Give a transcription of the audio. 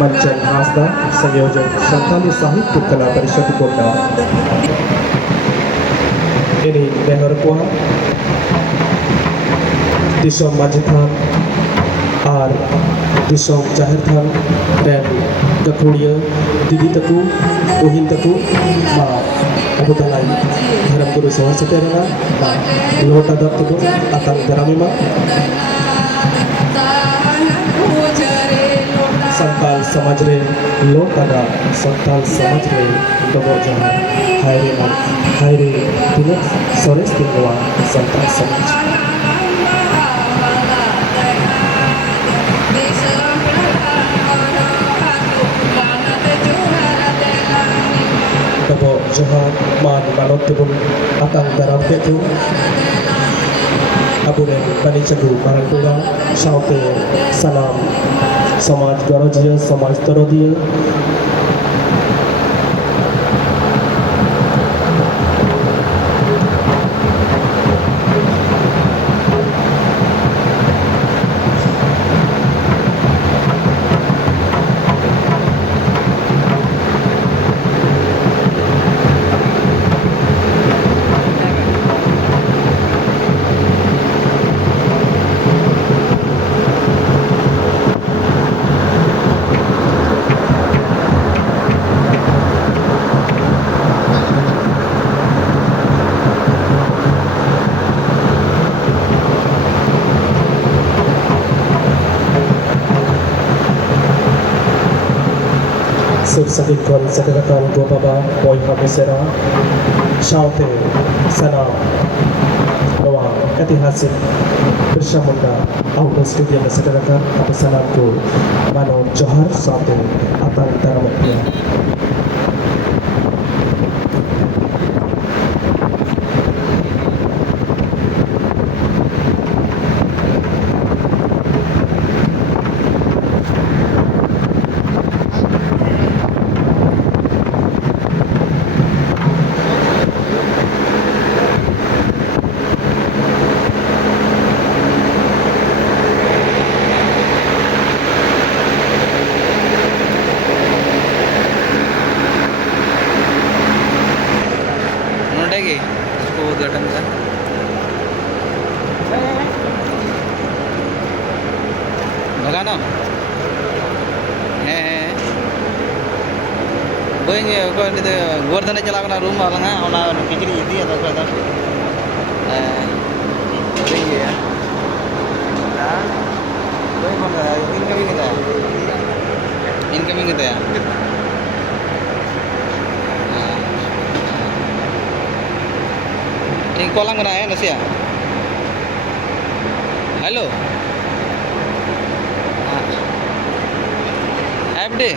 मंचन हासदा संयोजक संताली साहित्य कला परिषद कोटा ini नेहर को दिसोम माझी थान और दिसोम जाहिर थान रेन गखोड़िया दीदी तकु ओहिन तकु मा अबु तलाई धर्म गुरु सवार सेटेरना मा लोटा दत्त को अतंग दरामिमा संताल समाज रे लोटागा संताल समाज रे डबो जहां हायरे तिलक सोरेस तिलवा संताल समाज डबो जहां मान मानव तिबुन अतंग दराम केतु अबुरे बनी चंदू मारंगपुरा साउते सलाम समाज गरजिया समाज तरदिया Sakit kon sakarakan dua baba boy habisera saute sana bawa ऐतिहासिक बिरसा मुंडा आउटडोर स्टेडियम में sakarakan apa salam ko mano johar saute atang taramapia उद्घाटन का भगाना बंग गोवर्धन चलावना रूम वाला किचड़ी इदी इनकमिंग कोलाम कना है नसिया हेलो एफडी